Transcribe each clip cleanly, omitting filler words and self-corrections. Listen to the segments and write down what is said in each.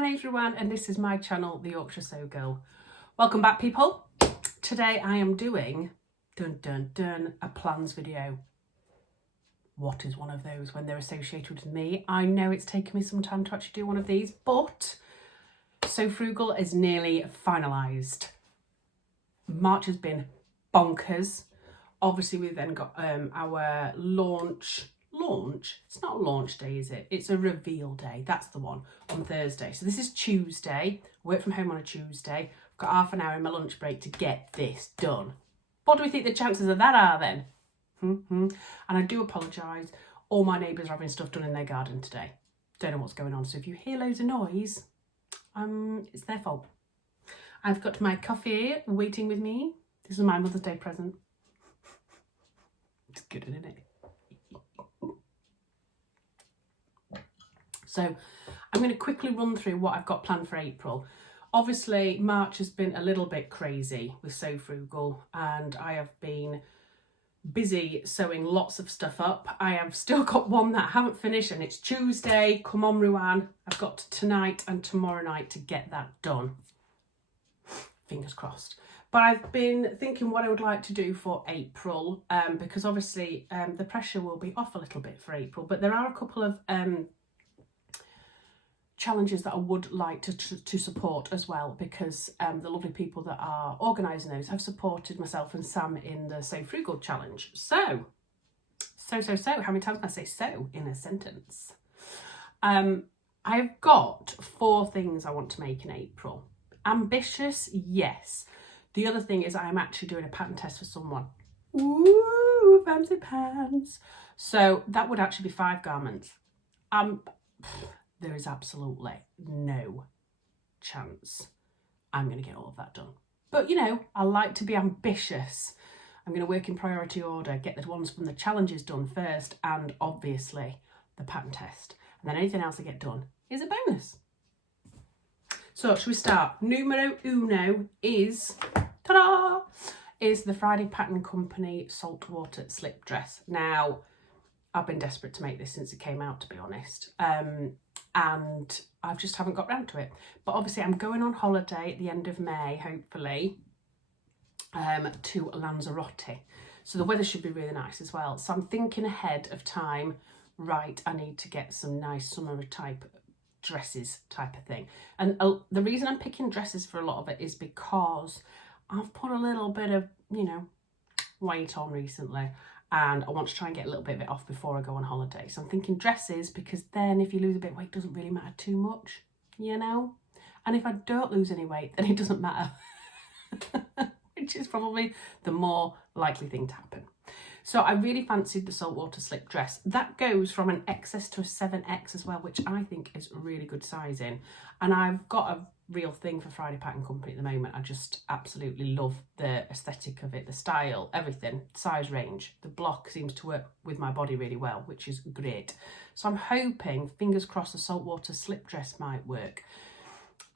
my name's Ruan and this is my channel, The Yorkshire Sew Girl. Welcome back, people. Today I am doing, a plans video. What is one of those when they're associated with me? I know it's taken me some time to actually do one of these, but Sew Frugal is nearly finalised. March has been bonkers. Obviously, we then got our launch. It's not a launch day, is it? It's a reveal day. That's the one, on Thursday. So this is Tuesday. Work from home on a Tuesday. I've got half an hour in my lunch break to get this done. What do we think the chances of that are then? And I do apologise. All my neighbours are having stuff done in their garden today. Don't know what's going on. So if you hear loads of noise, it's their fault. I've got my coffee waiting with me. This is my Mother's Day present. It's good, isn't it? So I'm going to quickly run through what I've got planned for April. Obviously, March has been a little bit crazy with Sew Frugal and I have been busy sewing lots of stuff up. I have still got one that I haven't finished and it's Tuesday. Come on, Ruan. I've got tonight and tomorrow night to get that done. Fingers crossed. But I've been thinking what I would like to do for April because obviously the pressure will be off a little bit for April. But there are a couple of challenges that I would like to support as well, because the lovely people that are organising those have supported myself and Sam in the Sew Frugal challenge. So, how many times can I say so in a sentence? I've got 4 things I want to make in April. Ambitious, yes. The other thing is I'm actually doing a pattern test for someone. Ooh, fancy pants. So that would actually be 5 garments. There is absolutely no chance I'm going to get all of that done. But, you know, I like to be ambitious. I'm going to work in priority order, get the ones from the challenges done first, and obviously the pattern test. And then anything else I get done is a bonus. So, should we start? Numero uno is, ta-da, is the Friday Pattern Company Saltwater slip dress. Now, I've been desperate to make this since it came out, to be honest. And I just haven't got round to it. But obviously I'm going on holiday at the end of May, hopefully, to Lanzarote. So the weather should be really nice as well. So I'm thinking ahead of time, right, I need to get some nice summer type dresses type of thing. And the reason I'm picking dresses for a lot of it is because I've put a little bit of, you know, weight on recently. And I want to try and get a little bit of it off before I go on holiday. So I'm thinking dresses, because then if you lose a bit of weight, it doesn't really matter too much, you know? And if I don't lose any weight, then it doesn't matter. Which is probably the more likely thing to happen. So I really fancied the Saltwater slip dress. That goes from an XS to a 7X as well, which I think is really good sizing. And I've got a real thing for Friday Pattern Company at the moment. I just absolutely love the aesthetic of it, the style, everything, size range. The block seems to work with my body really well, which is great. So I'm hoping, fingers crossed, the Saltwater slip dress might work.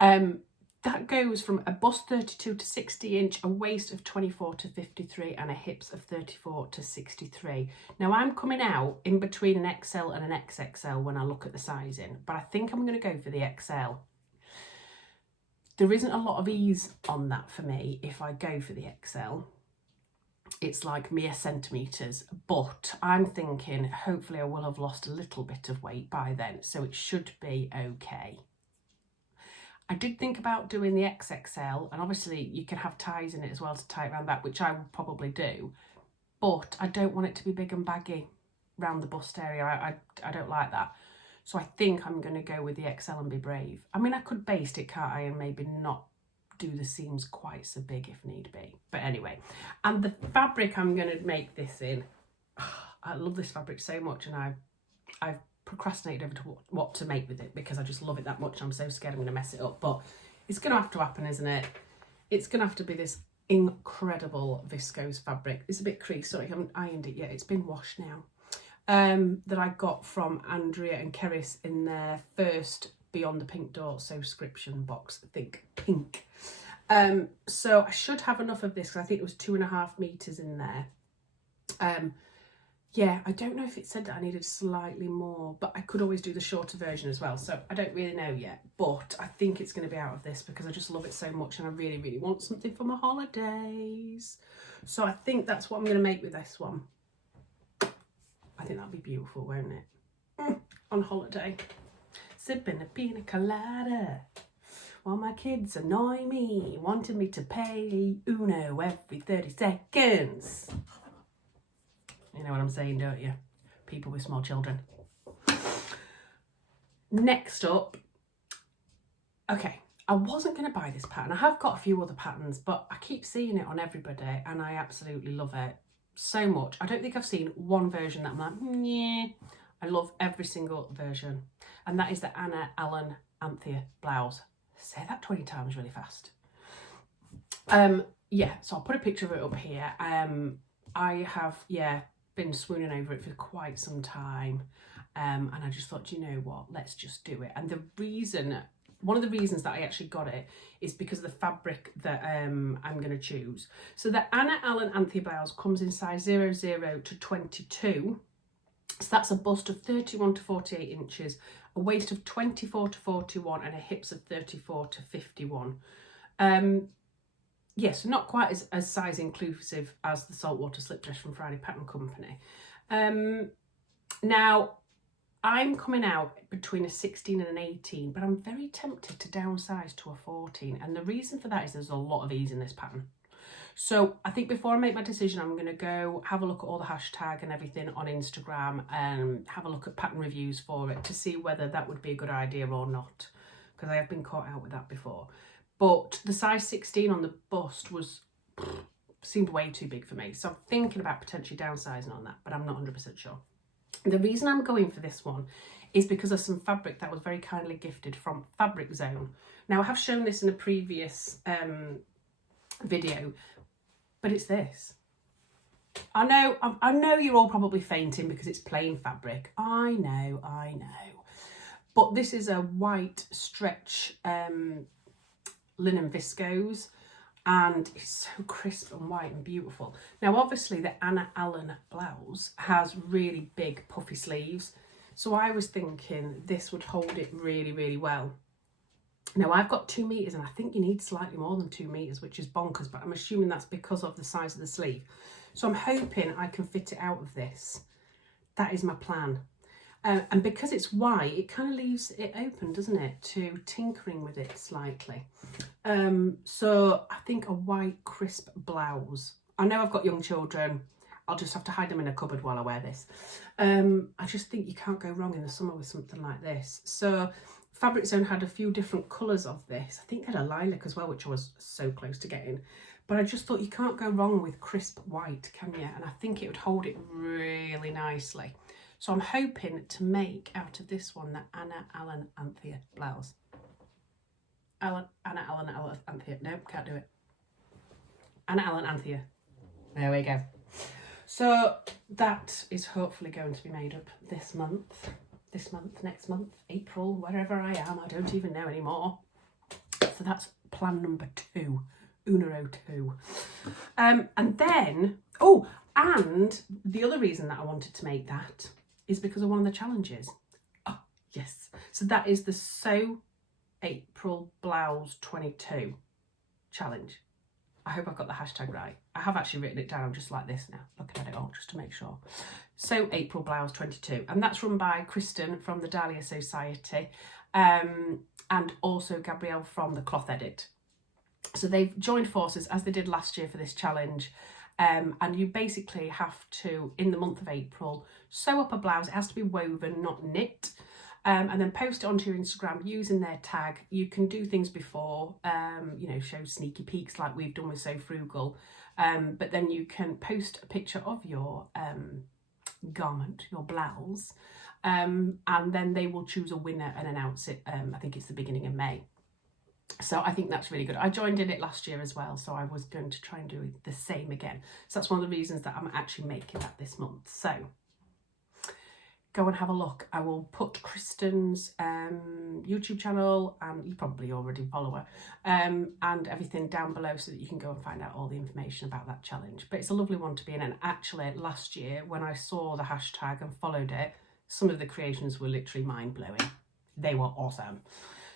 That goes from a bust 32 to 60 inch, a waist of 24 to 53 and a hips of 34 to 63. Now I'm coming out in between an XL and an XXL when I look at the sizing, but I think I'm going to go for the XL. There isn't a lot of ease on that for me if I go for the XL. It's like mere centimetres, but I'm thinking hopefully I will have lost a little bit of weight by then, so it should be okay. I did think about doing the XXL, and obviously you can have ties in it as well to tie it around that, which I would probably do, but I don't want it to be big and baggy around the bust area. I don't like that. So I think I'm going to go with the XL and be brave. I mean, I could baste it, can't I, and maybe not do the seams quite so big if need be. But anyway, and the fabric I'm going to make this in, I love this fabric so much, and I've procrastinated over to what to make with it because I just love it that much. I'm so scared I'm going to mess it up, but it's going to have to happen, isn't it? It's going to have to be this incredible viscose fabric. It's a bit creased, sorry, I haven't ironed it yet. It's been washed now. That I got from Andrea and Keris in their first Beyond the Pink Door subscription box. Think pink. So I should have enough of this because I think it was 2.5 meters in there. yeah, I don't know if it said that I needed slightly more, but I could always do the shorter version as well. So I don't really know yet, but I think it's going to be out of this because I just love it so much and I really, really want something for my holidays. So I think that's what I'm going to make with this one. I think that'll be beautiful, won't it? On holiday. Sipping a pina colada while my kids annoy me, wanting me to pay Uno every 30 seconds. You know what I'm saying, don't you? People with small children. Next up, okay, I wasn't going to buy this pattern. I have got a few other patterns, but I keep seeing it on everybody and I absolutely love it so much. I don't think I've seen one version that I'm like, yeah. I love every single version. And that is the Anna Allen Anthea blouse. Say that 20 times really fast. Yeah, so I'll put a picture of it up here. I have, been swooning over it for quite some time. And I just thought, you know what, let's just do it. And one of the reasons that I actually got it is because of the fabric that I'm going to choose. So the Anna Allen Anthea blouse comes in size 00 to 22. So that's a bust of 31 to 48 inches, a waist of 24 to 41 and a hips of 34 to 51. Yes, not quite as size inclusive as the Saltwater slip dress from Friday Pattern Company. Now, I'm coming out between a 16 and an 18, but I'm very tempted to downsize to a 14. And the reason for that is there's a lot of ease in this pattern. So I think before I make my decision, I'm going to go have a look at all the hashtag and everything on Instagram and have a look at pattern reviews for it to see whether that would be a good idea or not, because I have been caught out with that before. But the size 16 on the bust seemed way too big for me. So I'm thinking about potentially downsizing on that, but I'm not 100% sure. The reason I'm going for this one is because of some fabric that was very kindly gifted from Fabric Zone. Now, I have shown this in a previous video, but it's this. I know you're all probably fainting because it's plain fabric. I know. But this is a white stretch linen viscose, and it's so crisp and white and beautiful. Now, obviously, the Anna Allen blouse has really big puffy sleeves, so I was thinking this would hold it really, really well. Now, I've got 2 meters, and I think you need slightly more than 2 meters, which is bonkers, but I'm assuming that's because of the size of the sleeve. So I'm hoping I can fit it out of this. That is my plan. And because it's white, it kind of leaves it open, doesn't it, to tinkering with it slightly. So I think a white crisp blouse. I know I've got young children. I'll just have to hide them in a cupboard while I wear this. I just think you can't go wrong in the summer with something like this. So Fabric Zone had a few different colours of this. I think they had a lilac as well, which I was so close to getting. But I just thought you can't go wrong with crisp white, can you? And I think it would hold it really nicely. So I'm hoping to make out of this one the Anna Allen Anthea blouse. Anna Allen Anthea. No, can't do it. Anna Allen Anthea. There we go. So that is hopefully going to be made up this month, next month, April, wherever I am. I don't even know anymore. So that's plan number 2, Unero 2. And then, and the other reason that I wanted to make that is because of one of the challenges. Oh, yes. So that is the Sew April Blouse 22 challenge. I hope I've got the hashtag right. I have actually written it down. I'm just like this now, looking at it all just to make sure. So April Blouse 22. And that's run by Kristen from the Dahlia Society and also Gabrielle from the Cloth Edit. So they've joined forces as they did last year for this challenge. And you basically have to, in the month of April, sew up a blouse. It has to be woven, not knit. And then post it onto your Instagram using their tag. You can do things before, show sneaky peeks like we've done with So Frugal. But then you can post a picture of your garment, your blouse, and then they will choose a winner and announce it. I think it's the beginning of May. So I think that's really good. I joined in it last year as well, so I was going to try and do the same again. So that's one of the reasons that I'm actually making that this month. So go and have a look. I will put Kristen's YouTube channel, and you probably already follow her, and everything down below so that you can go and find out all the information about that challenge. But it's a lovely one to be in, and actually last year when I saw the hashtag and followed it, some of the creations were literally mind-blowing. They were awesome.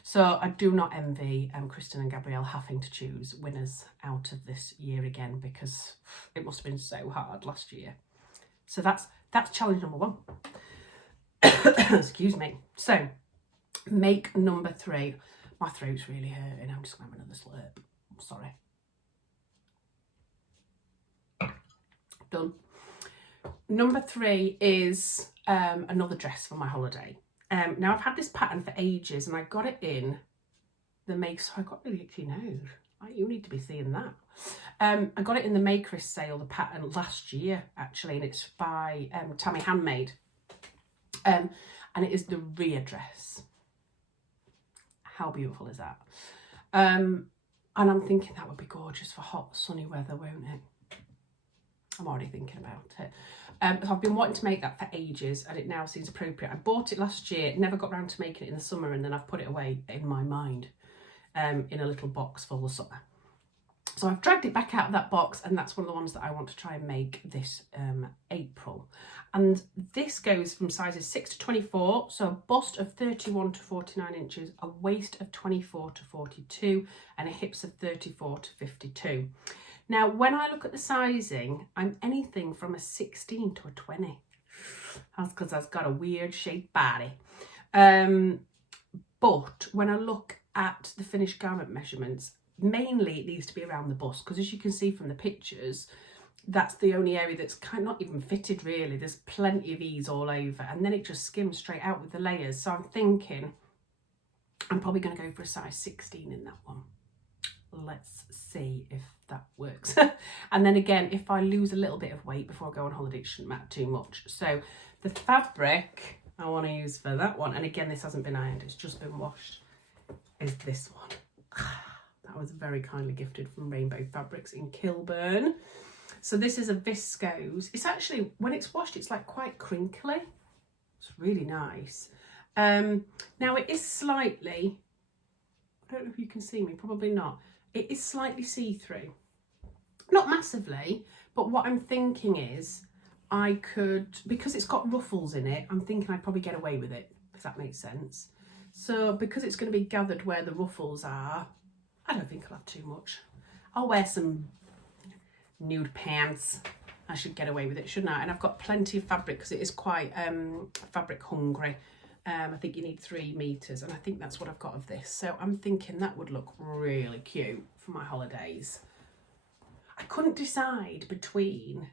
So I do not envy Kristen and Gabrielle having to choose winners out of this year again, because it must have been so hard last year. So that's challenge number 1. Excuse me. So make number 3. My throat's really hurting. I'm just going to have another slurp. Sorry. Done. Number 3 is another dress for my holiday. Now I've had this pattern for ages, and I got it in the make. So I got really itchy nose. You need to be seeing that. I got it in the Makerist sale, the pattern last year actually, and it's by Handmade. And it is the rear dress. How beautiful is that? And I'm thinking that would be gorgeous for hot sunny weather, won't it? I'm already thinking about it. So I've been wanting to make that for ages, and it now seems appropriate. I bought it last year, never got around to making it in the summer, and then I've put it away in my mind in a little box for the summer. So I've dragged it back out of that box, and that's one of the ones that I want to try and make this April. And this goes from sizes 6 to 24, so a bust of 31 to 49 inches, a waist of 24 to 42, and a hips of 34 to 52. Now, when I look at the sizing, I'm anything from a 16 to a 20. That's because I've got a weird shaped body. But when I look at the finished garment measurements, mainly it needs to be around the bust, because as you can see from the pictures, that's the only area that's kind of not even fitted really. There's plenty of ease all over, and then it just skims straight out with the layers. So I'm thinking I'm probably going to go for a size 16 in that one. Let's see if that works. And then again, if I lose a little bit of weight before I go on holiday, it shouldn't matter too much. So the fabric I want to use for that one, and again, this hasn't been ironed, it's just been washed, is this one. That was very kindly gifted from Rainbow Fabrics in Kilburn. So this is a viscose. It's actually, when it's washed, it's like quite crinkly. It's really nice. Now it is slightly, I don't know if you can see me, probably not. It is slightly see-through. Not massively, but what I'm thinking is I could, because it's got ruffles in it, I'm thinking I'd probably get away with it, if that makes sense. So because it's going to be gathered where the ruffles are, I don't think I'll have too much. I'll wear some nude pants. I should get away with it, shouldn't I? And I've got plenty of fabric because it is quite fabric hungry. I think you need 3 meters, and I think that's what I've got of this. So I'm thinking that would look really cute for my holidays. I couldn't decide between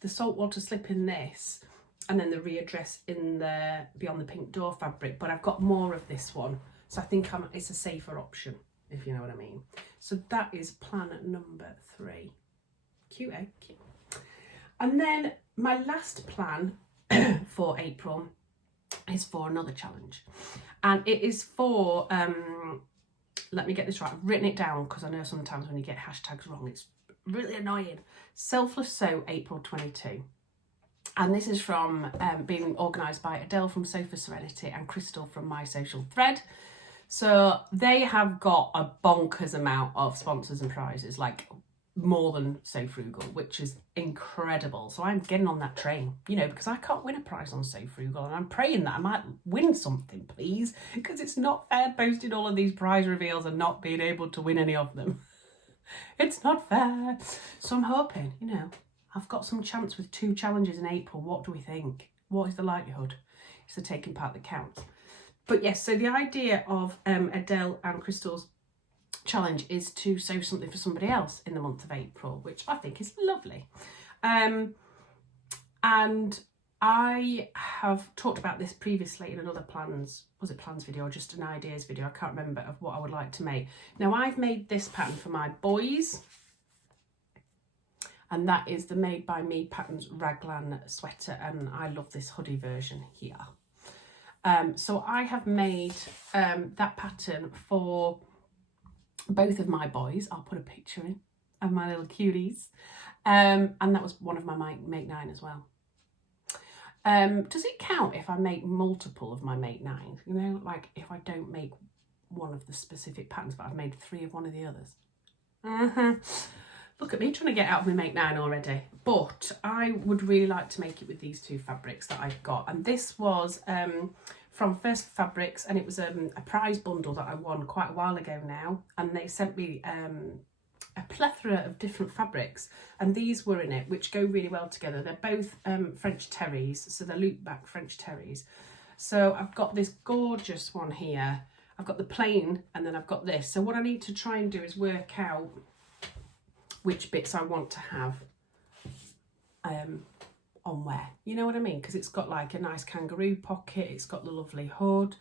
the saltwater slip in this and then the rear dress in the Beyond the Pink Door fabric, but I've got more of this one. So I think it's a safer option, if you know what I mean. So that is plan number 3. Cute, eh? Cute. And then my last plan for April is for another challenge, and it is for let me get this right, I've written it down because I know sometimes when you get hashtags wrong it's really annoying. Selfless Sew April 22, and this is from being organised by Adele from Sofa Serenity and Crystal from My Social Thread. So they have got a bonkers amount of sponsors and prizes, like more than So Frugal, which is incredible. So I'm getting on that train, you know, because I can't win a prize on So Frugal, and I'm praying that I might win something, please, because it's not fair posting all of these prize reveals and not being able to win any of them. It's not fair. So I'm hoping, you know, I've got some chance with 2 challenges in April. What do we think? What is the likelihood? It's the taking part that counts. But yes, so the idea of Adele and Crystal's challenge is to sew something for somebody else in the month of April, which I think is lovely. And I have talked about this previously in another plans video or just an ideas video, I can't remember, of what I would like to make. Now I've made this pattern for my boys, and that is the Made by Me Patterns raglan sweater, and I love this hoodie version here. So I have made that pattern for both of my boys. I'll put a picture in of my little cuties, and that was one of my Make 9 as well. Does it count if I make multiple of my Make 9? You know, like if I don't make one of the specific patterns, but I've made 3 of one of the others. Look at me trying to get out of my Make 9 already. But I would really like to make it with these 2 fabrics that I've got. And this was from First Fabrics, and it was a prize bundle that I won quite a while ago now. And they sent me a plethora of different fabrics, and these were in it, which go really well together. They're both French terries, so they're loop back French terries. So I've got this gorgeous one here. I've got the plain, and then I've got this. So what I need to try and do is work out which bits I want to have on where, you know what I mean? Because it's got like a nice kangaroo pocket, it's got the lovely hood,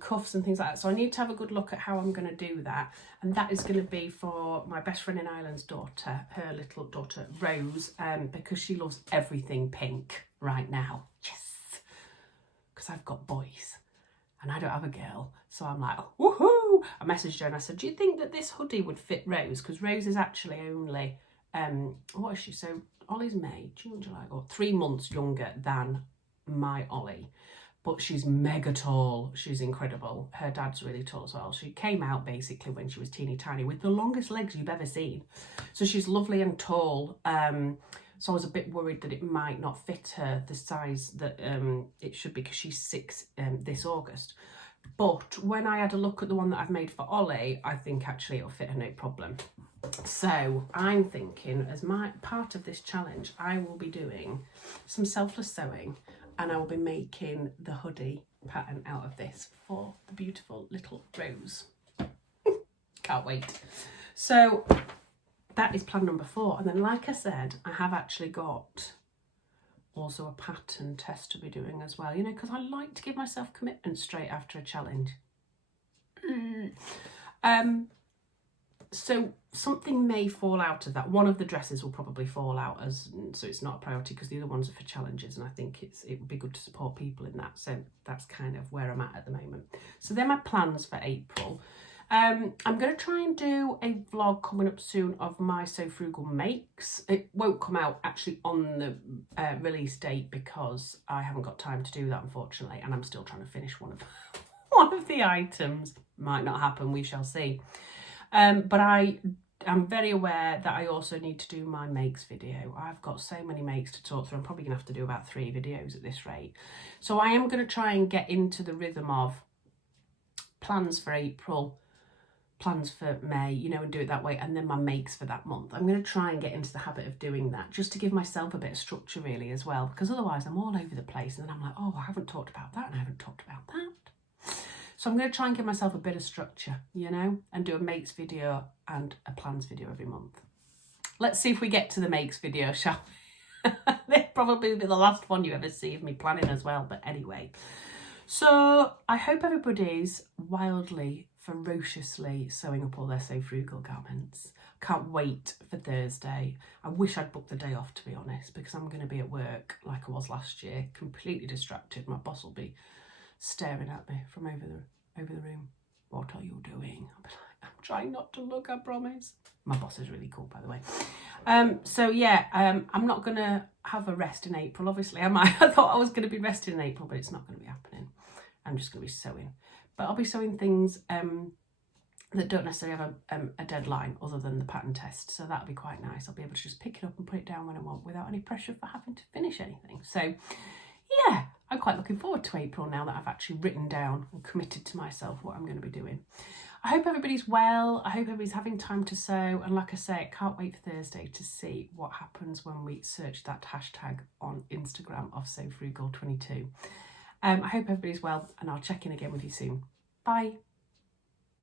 cuffs and things like that. So I need to have a good look at how I'm going to do that. And that is going to be for my best friend in Ireland's daughter, her little daughter Rose, because she loves everything pink right now. Yes, because I've got boys and I don't have a girl, so I'm like, woohoo! I messaged her and I said, do you think that this hoodie would fit Rose? Because Rose is actually only what is she, so Ollie's May, June, July, or 3 months younger than my Ollie, but she's mega tall. She's incredible. Her dad's really tall as well. She came out basically when she was teeny tiny with the longest legs you've ever seen, so she's lovely and tall. So I was a bit worried that it might not fit her the size that it should be, because she's 6 this August. But when I had a look at the one that I've made for Ollie, I think actually it'll fit her no problem. So I'm thinking, as my part of this challenge, I will be doing some selfless sewing, and I will be making the hoodie pattern out of this for the beautiful little Rose. Can't wait. So that is plan number 4. And then, like I said, I have actually got also a pattern test to be doing as well, you know, because I like to give myself commitment straight after a challenge. So something may fall out of that. One of the dresses will probably fall out, as so it's not a priority, because the other ones are for challenges, and I think it would be good to support people in that. So that's kind of where I'm at the moment. So they're my plans for April. I'm going to try and do a vlog coming up soon of my So Frugal makes. It won't come out actually on the release date because I haven't got time to do that, unfortunately, and I'm still trying to finish one of the items. Might not happen, we shall see. But I am very aware that I also need to do my makes video. I've got so many makes to talk through. I'm probably going to have to do about 3 videos at this rate. So I am going to try and get into the rhythm of plans for April, plans for May, you know, and do it that way, and then my makes for that month. I'm going to try and get into the habit of doing that, just to give myself a bit of structure really as well, because otherwise I'm all over the place, and then I'm like, oh, I haven't talked about that, and I haven't talked about that. So I'm going to try and give myself a bit of structure, you know, and do a makes video and a plans video every month. Let's see if we get to the makes video, shall we? They'll probably be the last one you ever see of me planning as well, but anyway. So I hope everybody's wildly, ferociously sewing up all their So Frugal garments. Can't wait for Thursday. I wish I'd booked the day off, to be honest, because I'm going to be at work like I was last year, completely distracted. My boss will be staring at me from over the room. What are you doing? I'll be like, I'm trying not to look, I promise. My boss is really cool, by the way. So yeah, I'm not gonna have a rest in April, obviously. I thought I was gonna be resting in April, but it's not gonna be happening. I'm just gonna be sewing, but I'll be sewing things that don't necessarily have a deadline other than the pattern test, so that'll be quite nice. I'll be able to just pick it up and put it down when I want without any pressure for having to finish anything. So yeah, I'm quite looking forward to April now that I've actually written down and committed to myself what I'm going to be doing. I hope everybody's well. I hope everybody's having time to sew. And like I say, I can't wait for Thursday to see what happens when we search that hashtag on Instagram of SoFrugal22. I hope everybody's well, and I'll check in again with you soon. Bye.